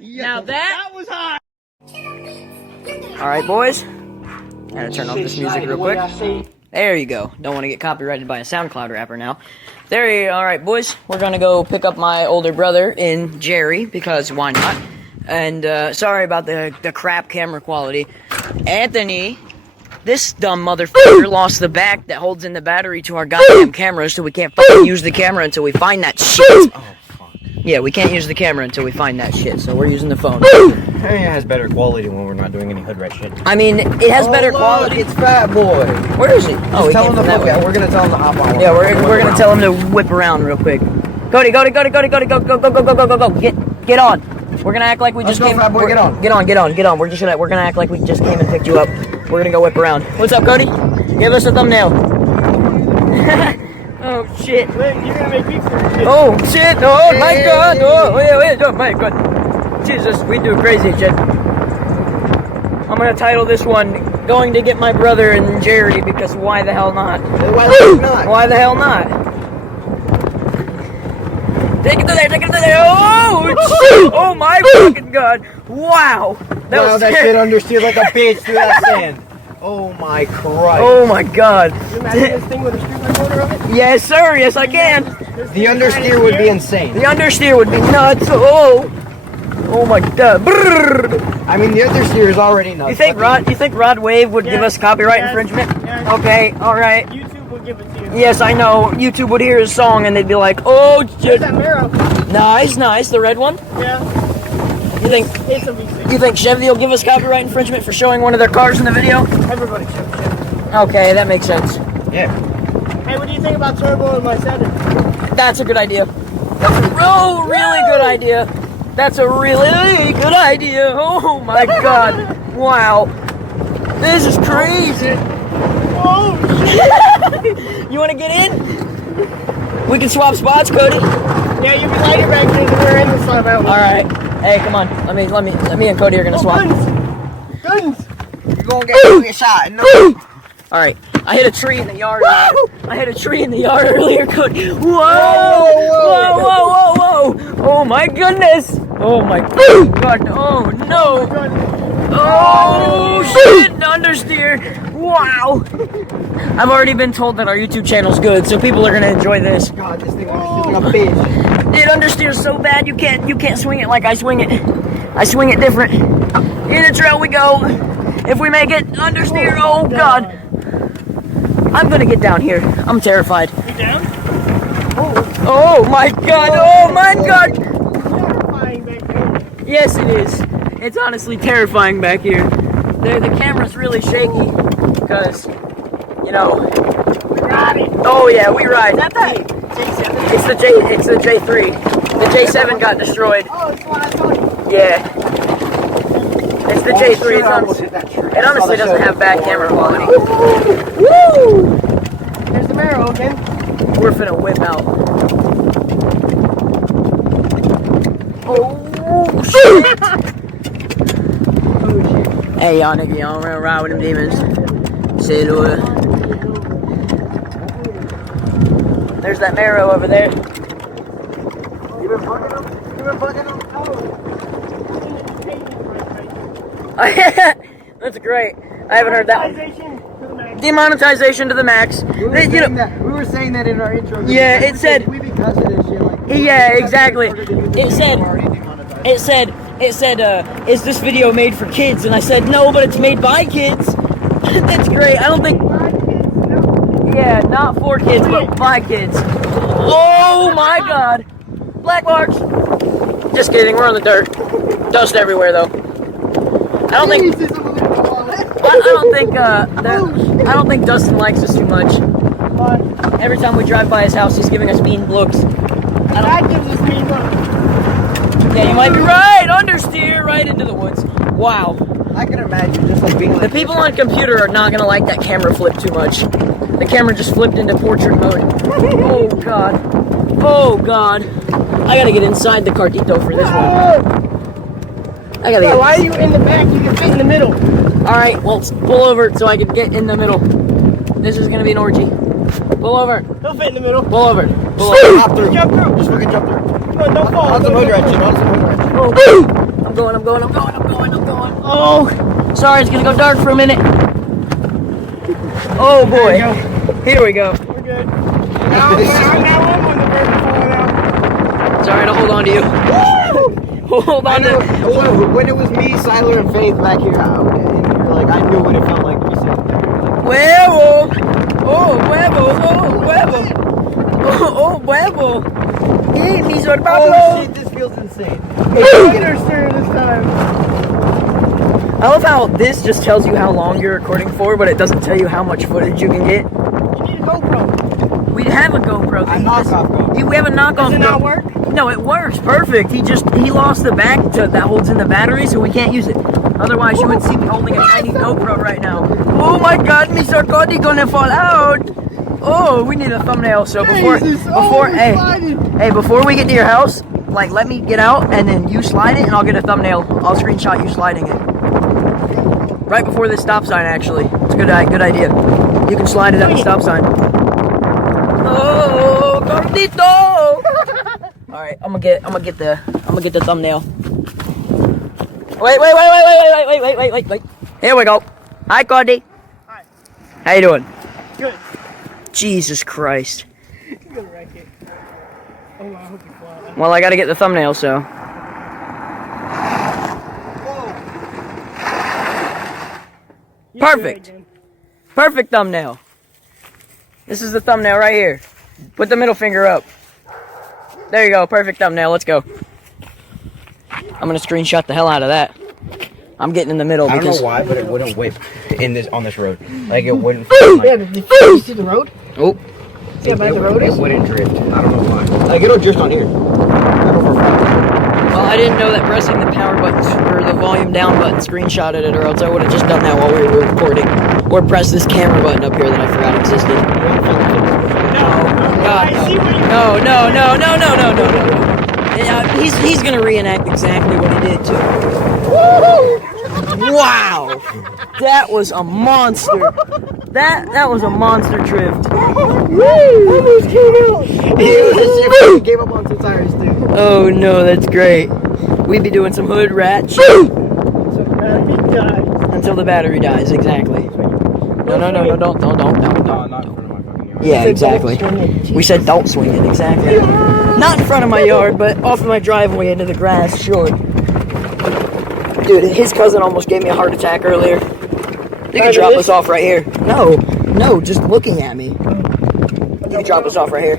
Now that was hot. Alright, boys. I'm gonna turn off this music real quick. There you go. Don't want to get copyrighted by a SoundCloud rapper now. There you go. Alright, boys. We're gonna go pick up my older brother in Jerry, because why not? And, sorry about the crap camera quality. Anthony, this dumb motherfucker lost the back that holds in the battery to our goddamn camera, so we can't fucking use the camera until we find that shit. Oh, fuck. Yeah, we can't use the camera until we find that shit, so we're using the phone. It has better quality when we're not doing any hood rat shit. I mean, it has better quality. It's Fat Boy. Where is he? Oh, he tell came him from that way. We're gonna tell him to hop on. Yeah, we're gonna tell him to whip around real quick. Cody, go, get on. We're gonna act like we just came. Fat Boy, get on. Get on. We're gonna act like we just came and picked you up. We're gonna go whip around. What's up, Cody? Give us a thumbnail. Oh shit. Wait, you're gonna make me feel shit. Oh shit. Oh my god. Oh my god. Jesus, we do crazy shit. I'm gonna title this one "Going to Get My Brother and Jerry," because why the hell not? Why the heck not? Why the hell not? Take it to there! Oh, shit! Oh my fucking god! Wow! That shit understeered like a bitch through that sand. Oh my Christ! Oh my god! Can you imagine this thing with a street recorder on it? Yes, sir. Yes, I can. The understeer would be insane. The understeer would be nuts. Oh! Oh my god! Brrr. I mean, the understeer is already nuts. You think Rod Wave would give us copyright infringement? Yeah. Okay, all right. YouTube will give it to you. Yes, I know. YouTube would hear his song and they'd be like, "Oh, There's shit." that marrow. Nice, the red one. Yeah. You think It's a V6. You think Chevy will give us copyright infringement for showing one of their cars in the video? Everybody should. Okay, that makes sense. Yeah. Hey, what do you think about turbo in my 7? That's a good idea. Really good idea. That's a really good idea. Oh my god. Wow. This is crazy. Oh, shit. You want to get in? We can swap spots, Cody. Yeah, you can light your back in we're in the slide out. All right. Hey, come on. Let me and Cody are gonna swap. Guns. You're gonna get shot. No. All right. I hit a tree in the yard. Earlier, Cody. Whoa! Oh my goodness! Oh my god! Oh no! Oh shit! Understeer! Wow! I've already been told that our YouTube channel's good, so people are gonna enjoy this. God, this thing understeers like a bitch. It understeers so bad you can't swing it like I swing it. I swing it different. In the trail we go. If we make it understeer, oh god! I'm gonna get down here. I'm terrified. You down? Oh my god! Oh my god! Terrifying back there. Yes, it is. It's honestly terrifying back here. The camera's really shaky because, you know. We ride it. Oh yeah, we ride. Is that the J7? It's the J3. The J7 got destroyed. Oh, it's what I told you. Yeah. It's the J3. It honestly doesn't have bad camera quality. Woo! There's the marrow again. We're finna whip out. Oh shit! Hey y'all nigga, y'all wanna ride with them demons? Say hello. There's that marrow over there. You been fucking them? That's great. I haven't heard that one. Demonetization to the max. We were saying that in our intro. Yeah, it said. We be cussing this shit like. Yeah, exactly. It said, is this video made for kids? And I said, no, but it's made by kids. That's great. I don't think. Yeah, not for kids, but by kids. Oh my god. Black marks. Just kidding, we're on the dirt. Dust everywhere though. I don't think Dustin likes us too much. Every time we drive by his house, he's giving us mean looks. That gives us mean looks. Yeah, you might be right. Understeer right into the woods. Wow. I can imagine just like being like. The people on computer are not gonna like that camera flip too much. The camera just flipped into portrait mode. Oh god. Oh god. I gotta get inside the cartito for this one. I gotta get. Why are you in the back? You can fit in the middle. Alright, well, pull over so I can get in the middle. This is gonna be an orgy. Pull over. He'll fit in the middle. Pull over. Hop through. Jump through. Just fucking jump through. No, don't fall. On some Don't hood fall. ratchet. On some hood ratchet. I'm going. Oh, sorry, it's gonna go dark for a minute. Oh boy. Here we go. We're good. Now I'm on the verge of falling out. It's alright, I'll hold on to you. Hold on to. When it was me, Siler, and Faith back here, I knew what it felt like to be sitting there. Huevo! Oh, huevo! Oh, huevo! Oh, huevo! Hey, mi Sor Pablo! Oh shit, this feels insane. Later, sir, this time. I love how this just tells you how long you're recording for, but it doesn't tell you how much footage you can get. You need a GoPro. We have a GoPro. A knockoff GoPro. We have a knockoff. Does it not work? No, it works perfect. He lost the back that holds in the battery, so we can't use it. Otherwise, you would see me holding a tiny GoPro right now. Oh my God, Mr. Cody gonna fall out. Oh, we need a thumbnail. So before we get to your house, like let me get out and then you slide it, and I'll get a thumbnail. I'll screenshot you sliding it. Right before this stop sign, actually. It's a good idea. You can slide it at the stop sign. Oh, gordito! All right, I'm gonna get the thumbnail. Wait. Here we go. Hi, Cody. Hi. How you doing? Good. Jesus Christ. You're gonna wreck it. Oh, I hope you fall out. Well, I gotta get the thumbnail, so. You Perfect. good, again. Perfect thumbnail. This is the thumbnail right here. Put the middle finger up. There you go. Perfect thumbnail. Let's go. I'm gonna screenshot the hell out of that. I'm getting in the middle I don't because. know why, but it wouldn't whip on this road. Like it wouldn't. Yeah, did you see the road? Oh. See how bad the road It is? wouldn't drift. I don't know why. Like it'll drift on here. I know for a fact. Well, I didn't know that pressing the power button or the volume down button screenshotted it, or else I would have just done that while we were recording. Or press this camera button up here that I forgot existed. God, I see what you no. Yeah, he's gonna reenact exactly what he did too. Wow, that was a monster. That was a monster drift. almost came out. He gave up on two tires too. Oh no, that's great. We'd be doing some hood rat shit So he died. until the battery dies. Exactly. No, don't. No, not in front of my fucking yard. Yeah, exactly. We said don't swing it, exactly. Not in front of my yard, but off of my driveway into the grass, sure. Dude, his cousin almost gave me a heart attack earlier. You can drop us off right here. No, just looking at me. You can drop us off right here.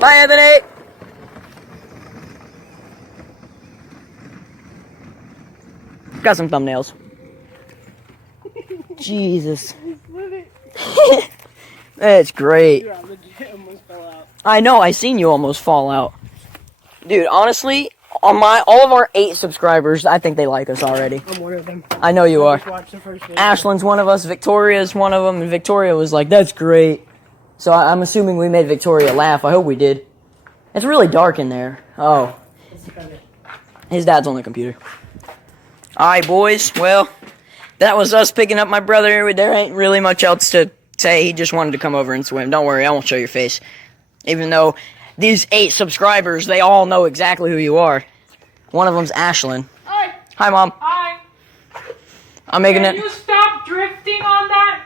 Bye, Anthony! Got some thumbnails. Jesus. That's great. Dude, I legit almost fell out. I know, I seen you almost fall out. Dude, honestly, all of our 8 subscribers, I think they like us already. I'm one of them. I know you are. Just watched the first video. Ashland's one of us, Victoria's one of them, and Victoria was like, that's great. So I'm assuming we made Victoria laugh. I hope we did. It's really dark in there. Oh. His dad's on the computer. Alright, boys. Well, that was us picking up my brother. There ain't really much else to say. He just wanted to come over and swim. Don't worry, I won't show your face. Even though these 8 subscribers, they all know exactly who you are. One of them's Ashlyn. Hi. Hi, Mom. Hi. I'm making Can it. you stop drifting on that?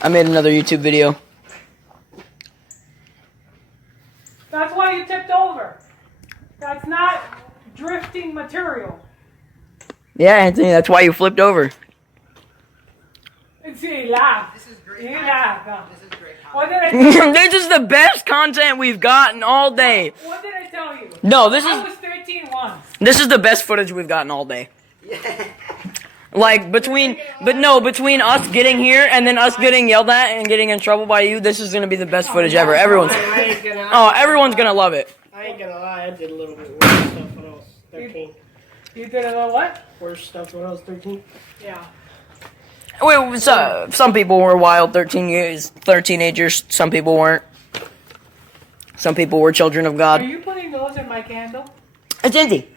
I made another YouTube video. That's why you tipped over. That's not drifting material. Yeah, Anthony, that's why you flipped over. See, laugh. This is great. Laugh. This is great. What did I tell you? This is the best content we've gotten all day. What did I tell you? No, I was 13 once. this is the best footage we've gotten all day. Like between us getting here and then us getting yelled at and getting in trouble by you, this is gonna be the best footage ever. Everyone's gonna love it. I ain't gonna lie, I did a little bit worse stuff when I was 13. You did a little what? Worse stuff when I was 13. Yeah. Well, some people were wild 13-teenagers. Some people weren't. Some people were children of Are God. you putting those in my candle? It's empty.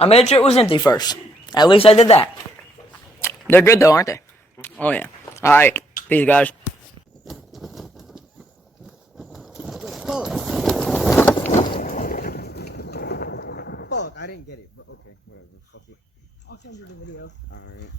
I made sure it was empty first. At least I did that. They're good though, aren't they? Oh yeah. Alright. Peace, guys. Fuck. Fuck, I didn't get it, but okay, whatever. Fuck it. I'll send you the video. Alright.